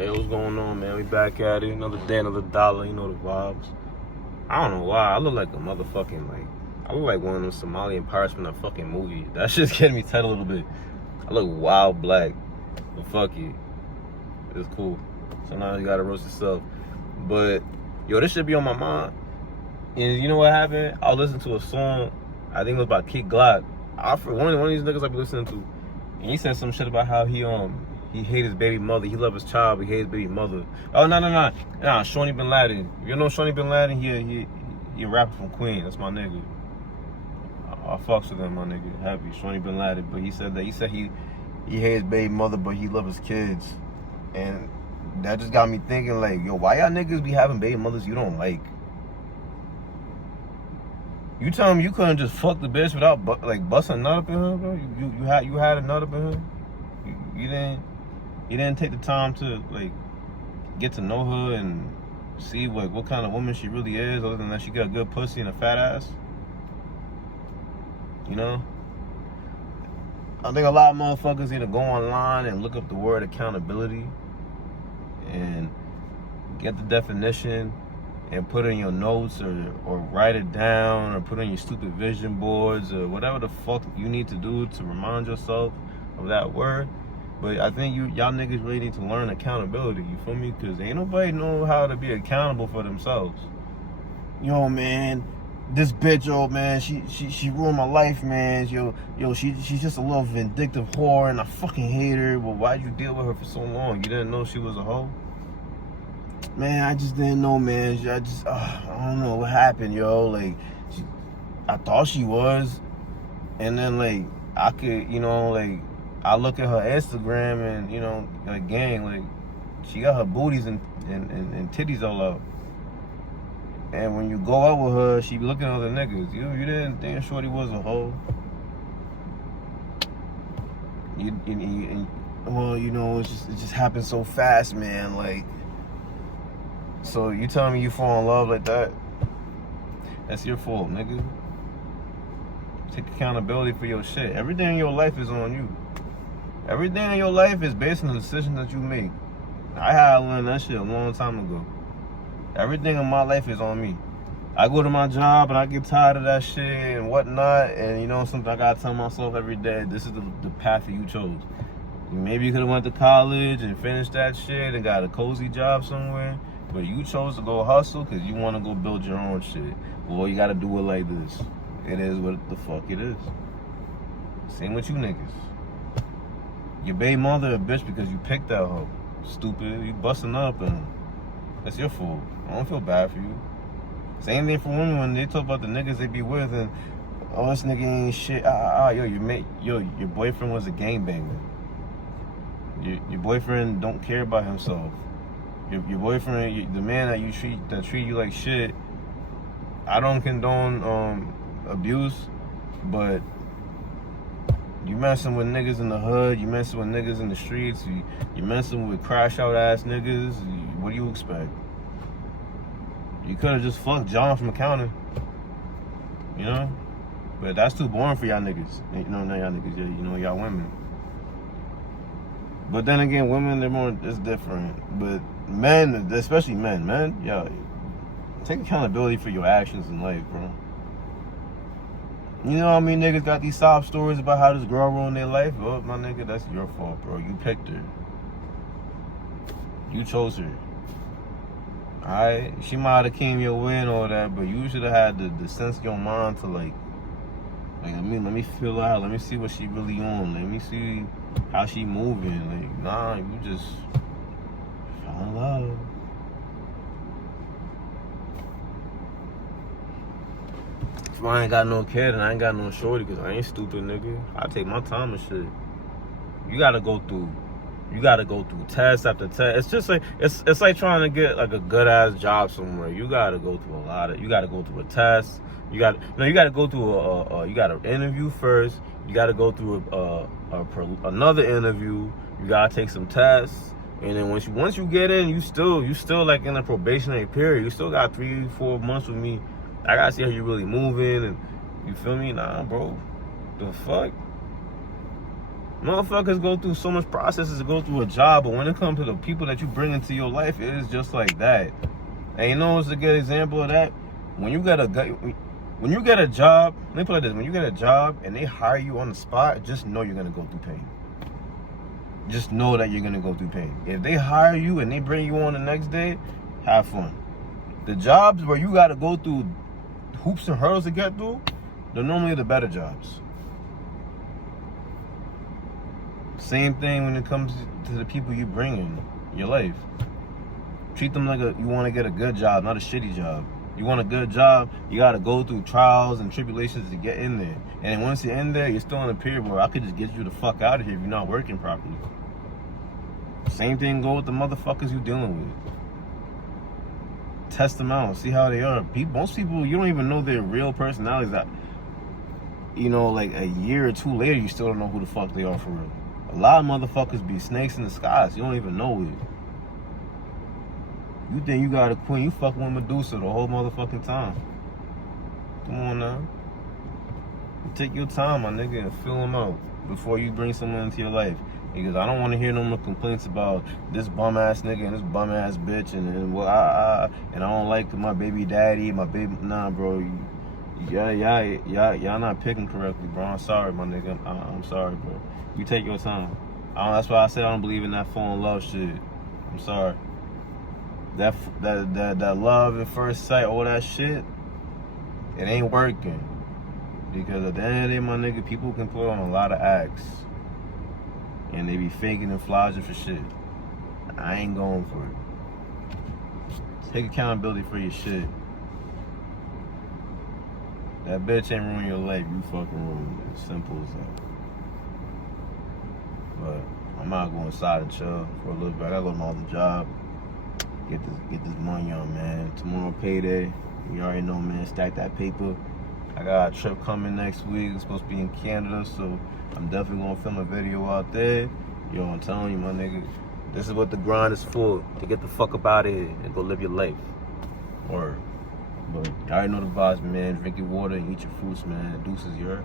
Hey, what's going on, man? We back at it. Another day, another dollar. You know the vibes. I don't know why. I look like a motherfucking, I look like one of those Somalian pirates from that fucking movie. That shit's getting me tight a little bit. I look wild black. But fuck it. It's cool. Sometimes you gotta roast yourself. But, yo, this should be on my mind. And you know what happened? I was listening to a song. I think it was by Kid Glock. One of these niggas I be listening to. And he said some shit about how he hate his baby mother. He love his child, but he hate his baby mother. Oh, no. Nah, Shawnee Bin Laden. You know Shawnee Bin Laden? He a rapper from Queen. That's my nigga. I fucks with him, my nigga. Happy. Shawnee Bin Laden. But he said he hate his baby mother, but he love his kids. And that just got me thinking, like, yo, why y'all niggas be having baby mothers you don't like? You tell him you couldn't just fuck the bitch without busting a nut up in her, bro? You had a nut up in her? You didn't take the time to get to know her and see what kind of woman she really is, other than that she got a good pussy and a fat ass. You know? I think a lot of motherfuckers need to go online and look up the word accountability and get the definition and put it in your notes or write it down or put it on your stupid vision boards or whatever the fuck you need to do to remind yourself of that word. But I think y'all niggas really need to learn accountability, you feel me? Because ain't nobody know how to be accountable for themselves. Yo, man, this bitch, man, she ruined my life, man. Yo, she's just a little vindictive whore and I fucking hate her. Well, why'd you deal with her for so long? You didn't know she was a hoe? Man, I just didn't know, man. I don't know what happened, yo. I thought she was. And then, I could, I look at her Instagram and, gang, she got her booties and titties all out. And when you go out with her, she be looking at other niggas. You didn't think Shorty was a hoe. Well, it just happened so fast, man. So you telling me you fall in love like that? That's your fault, nigga. Take accountability for your shit. Everything in your life is on you. Everything in your life is based on the decisions that you make. I had to learn that shit a long time ago. Everything in my life is on me. I go to my job and I get tired of that shit and whatnot, and something I gotta tell myself every day, this is the path that you chose. Maybe you could have went to college and finished that shit and got a cozy job somewhere, but you chose to go hustle because you want to go build your own shit. Well, you gotta do it like this. It is what the fuck it is. Same with you niggas. Your baby mother a bitch because you picked that hoe. Stupid. You busting up and that's your fault. I don't feel bad for you. Same thing for women when they talk about the niggas they be with and this nigga ain't shit. Your boyfriend was a gangbanger. Your boyfriend don't care about himself. Your boyfriend, the man that treat you like shit. I don't condone abuse, but you messing with niggas in the hood, you messing with niggas in the streets, you messing with crash out ass niggas. What do you expect? You could have just fucked John from accounting, but that's too boring for y'all niggas. Not y'all niggas, y'all women. But then again, women, it's different. But men, especially men, take accountability for your actions in life, bro. You know how many niggas got these sob stories about how this girl ruined their life? Well, my nigga, that's your fault, bro. You picked her. You chose her. Alright? She might have came your way and all that, but you should have had the sense of your mind to let me feel her out. Let me see what she really on. Let me see how she moving. Nah, you just fell in love. If I ain't got no kid and I ain't got no shorty, because I ain't stupid, nigga. I take my time and shit. You gotta go through test after test. It's just it's like trying to get a good ass job somewhere. You gotta go through you gotta go through a test. You gotta go through you gotta interview first. You gotta go through another interview. You gotta take some tests. And then once you get in, you still in a probationary period. You still got 3-4 months with me. I gotta see how you really moving, and you feel me? Nah, bro. The fuck? Motherfuckers go through so much processes to go through a job, but when it comes to the people that you bring into your life, it is just like that. And you know what's a good example of that? When you get a job, let me put it like this: when you get a job and they hire you on the spot, just know you're gonna go through pain. Just know that you're gonna go through pain. If they hire you and they bring you on the next day, have fun. The jobs where you gotta go through hoops and hurdles to get through, they're normally the better jobs. Same thing when it comes to the people you bring in your life. Treat them like you want to get a good job, not a shitty job. You want a good job, you got to go through trials and tribulations to get in there. And once you're in there, you're still in a period where I could just get you the fuck out of here if you're not working properly. Same thing go with the motherfuckers you're dealing with. Test them out, see how they are. Most people, you don't even know their real personalities. That, like a year or two later, you still don't know who the fuck they are for real. A lot of motherfuckers be snakes in the skies. You don't even know it. You think you got a queen, you fucking with Medusa the whole motherfucking time. Come on now. You take your time, my nigga, and fill them out before you bring someone into your life. Because I don't want to hear no more complaints about this bum ass nigga and this bum ass bitch and I don't like my baby daddy, my baby. Nah, bro. Y'all not picking correctly, bro. I'm sorry, my nigga. I'm sorry, bro. You take your time. That's why I said I don't believe in that fall in love shit. I'm sorry. That love at first sight, all that shit, it ain't working. Because at the end of the day, my nigga, people can put on a lot of acts. And they be faking and flogging for shit. I ain't going for it. Take accountability for your shit. That bitch ain't ruin your life, you fucking ruined it. Simple as that. But I'm not going inside and chill for a little bit. I gotta go to my other job. Get this money on, man. Tomorrow payday. You already know, man. Stack that paper. I got a trip coming next week. It's supposed to be in Canada, so I'm definitely gonna film a video out there. Yo, I'm telling you, my nigga, this is what the grind is for. To get the fuck up out of here and go live your life. But you already know the vibes, man. Drink your water and eat your fruits, man. Deuces, you heard?